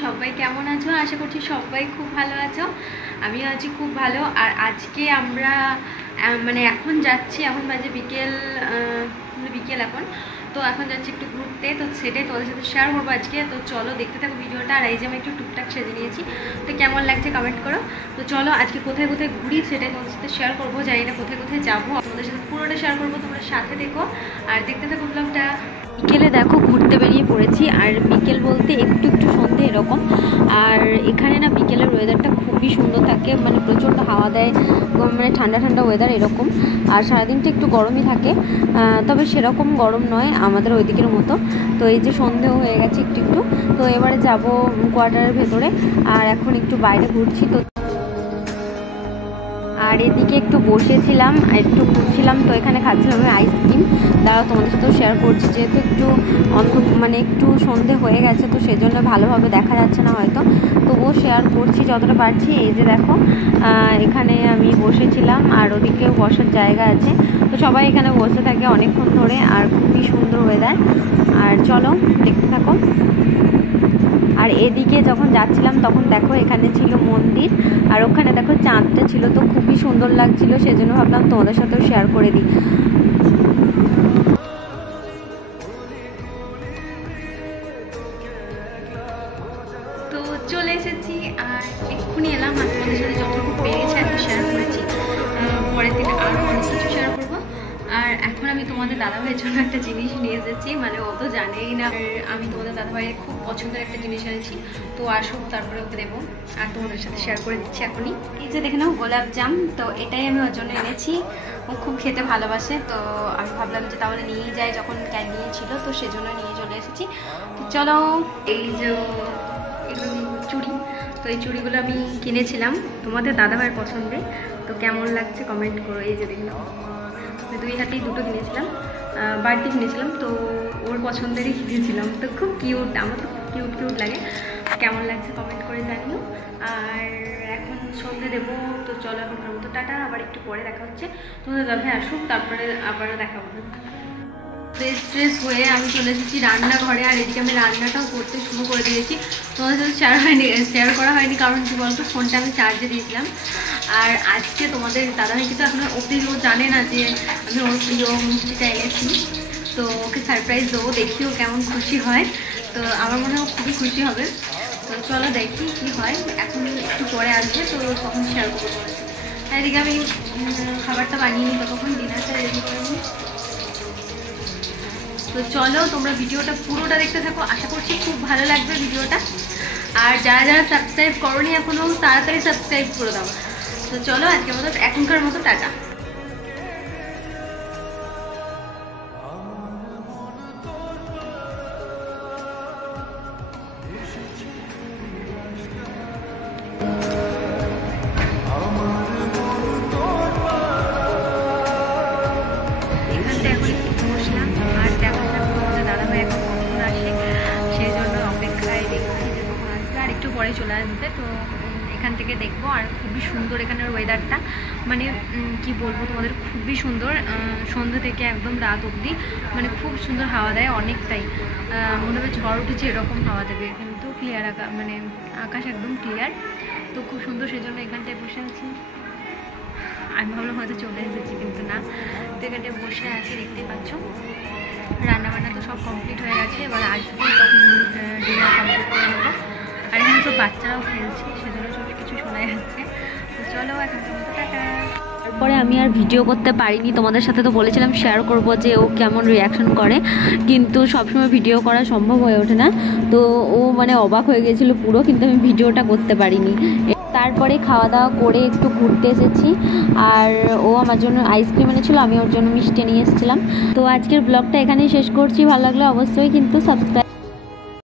সবাই কেমন আছো? আশা করছি সবাই খুব ভালো আছো। আমিও আছি খুব ভালো। আর আজকে আমরা মানে এখন যাচ্ছি, এখন বাজে বিকেল এখন। তো এখন যাচ্ছি একটু ঘুরতে, তো সেটাই তোমাদের সাথে শেয়ার করবো আজকে। তো চলো দেখতে থাকো ভিডিওটা। আর এই যে আমি একটু টুকটাক সেজে নিয়েছি, তো কেমন লাগছে কমেন্ট করো। তো চলো আজকে কোথায় কোথায় ঘুরি সেটাই তোমাদের সাথে শেয়ার করবো। জানি না কোথায় কোথায় যাবো, তোমাদের সাথে পুরোটা শেয়ার করবো। তোমরা সাথে দেখো আর দেখতে থাকো ব্লগটা। বিকেলে দেখো ঘুরতে বেরিয়ে পড়েছি। আর বিকেল বলতে একটু একটু সন্ধে এরকম। আর এখানে না বিকেলের ওয়েদারটা খুবই সুন্দর থাকে, মানে প্রচণ্ড হাওয়া দেয়, মানে ঠান্ডা ঠান্ডা ওয়েদার এরকম। আর সারাদিনটা একটু গরমই থাকে, তবে সেরকম গরম নয় আমাদের ওইদিকের মতো। তো এই যে সন্ধেও হয়ে গেছে একটু একটু। তো এবারে যাব কোয়ার্টারের ভেতরে, আর এখন একটু বাইরে ঘুরছি। তো আর এদিকে একটু বসেছিলাম আর একটু ঘুরছিলাম। তো এখানে খাচ্ছিলাম আমি আইসক্রিম। তারা তোমাদের সাথেও শেয়ার করছি, যেহেতু একটু মানে একটু সন্ধে হয়ে গেছে, তো সেজন্য ভালোভাবে দেখা যাচ্ছে না হয়তো, তবুও শেয়ার করছি যতটা পারছি। এই যে দেখো এখানে আমি বসেছিলাম, আর ওদিকে বসার জায়গা আছে। তো সবাই এখানে বসে থাকে অনেকক্ষণ ধরে, আর খুবই সুন্দর ওয়েদার। আর চলো দেখতে থাকো। আর এদিকে যখন যাচ্ছিলাম তখন দেখো এখানে ছিল মন্দির, আর ওখানে দেখো চাঁদটা ছিল, তো খুবই সুন্দর লাগছিল, সেজন্য ভাবলাম তোমাদের সাথেও শেয়ার করে দিই। তো চলে এসেছি আর এক্ষুনি এলাম, আর তোমাদের সাথে যতটুকু পেরেছি আর কি শেয়ার করেছি। পরের দিন আরও অনেক কিছু শেয়ার করবো। আর এখন আমি তোমাদের দাদাভাইয়ের জন্য একটা জিনিস নিয়ে এসেছি, মানে ও তো জানেই না। আমি তোমাদের দাদাভাইয়ের খুব পছন্দের একটা জিনিস এনেছি, তো আসুক তারপরে ওকে দেবো আর তোমাদের সাথে শেয়ার করে দিচ্ছি এখনই। এই যে দেখে নাও গোলাপ জাম, তো এটাই আমি ওর জন্য এনেছি। ও খুব খেতে ভালোবাসে, তো আমি ভাবলাম যে তাহলে নিয়েই যাই, যখন ক্যান্ডিয়ে ছিল তো সেজন্য নিয়ে চলে এসেছি। তো চলো, এই যে এগুলো চুড়ি, তো এই চুড়িগুলো আমি কিনেছিলাম তোমাদের দাদাভাইয়ের পছন্দে। তো কেমন লাগছে কমেন্ট করো। এই যে দেখে নাও, দুই হাতেই দুটো কিনেছিলাম, বাড়িতে কিনেছিলাম, তো ওর পছন্দেরই কিনেছিলাম। তো খুব কিউট, আমার তো খুব কিউট কিউট লাগে। কেমন লাগছে কমেন্ট করে জানিও। আর এখন সন্ধে দেবো, তো চলো এখনকার মতো টাটা, আবার একটু পরে দেখা হচ্ছে। তোমাদের দাদাভাই আসুক তারপরে আবারও দেখা হবে। ফ্রেশ ফ্রেশ হয়ে আমি চলে এসেছি রান্নাঘরে, আর এদিকে আমি রান্নাটাও করতে শুরু করে দিয়েছি। তোমাদের সাথে শেয়ার করা হয়নি, কারণ কি বলতো ফোনটা আমি চার্জে দিয়েছিলাম। আর আজকে তোমাদের দাদাভাই কিন্তু এখন অব্দি ও জানে না যে আমি ওর প্রিয় মিষ্টিটা এনেছি, তো ওকে সারপ্রাইজ দেবো, দেখিও কেমন খুশি হয়। তো আমার মনে হয় খুবই খুশি হবে। তো চলো দেখি কী হয়, এখন একটু পরে আসবে, তো তখন শেয়ার করবো। আর এদিকে আমি খাবারটা বানিয়ে নিই, ততক্ষণ ডিনারটা রেডি করে নিই। তো চলো তোমরা ভিডিওটা পুরোটা দেখতে থাকো, আশা করছি খুব ভালো লাগবে ভিডিওটা। আর যারা যারা সাবস্ক্রাইব করোনি এখনও তাড়াতাড়ি সাবস্ক্রাইব করে দাও। তো চলো আজকের মতো এখনকার মতো টাটা। পরে চলে আসবে, তো এখান থেকে দেখবো। আর খুবই সুন্দর এখানের ওয়েদারটা, মানে কি বলবো তোমাদের, খুবই সুন্দর। সন্ধ্যা থেকে একদম রাত অবধি মানে খুব সুন্দর হাওয়া দেয়, অনেকটাই মনে হবে ঝড় উঠেছে এরকম হাওয়া দেবে। কিন্তু ক্লিয়ার মানে আকাশ একদম ক্লিয়ার, তো খুব সুন্দর, সেজন্য এখানটায় বসে আছি। আমি ভাবলাম হয়তো চলে এসেছি, কিন্তু না। তো এখানটায় বসে আছি, দেখতেই পাচ্ছ। রান্নাবান্না তো সব কমপ্লিট হয়ে গেছে, এবার আসবে তখন ডিনার কমপ্লিট করে নেবো। আর এখানে সব বাচ্চারাও খেলছে, সেজন্য সব কিছু শোনা যাচ্ছে। তো চলো এখন তোমাদের টাটা। তারপরে আমি আর ভিডিও করতে পারিনি, তোমাদের সাথে তো বলেছিলাম শেয়ার করব যে ও কেমন রিয়াকশন করে, কিন্তু সবসময় ভিডিও করা সম্ভব হয়ে ওঠে না। তো ও মানে অবাক হয়ে গেছিলো পুরো, কিন্তু আমি ভিডিওটা করতে পারিনি। তারপরে খাওয়া দাওয়া করে একটু ঘুরতে এসেছি, আর ও আমার জন্য আইসক্রিম এনেছিলো, আমি ওর জন্য মিষ্টি নিয়ে এসেছিলাম। তো আজকের ব্লগটা এখানেই শেষ করছি। ভালো লাগলে অবশ্যই কিন্তু সাবস্ক্রাইব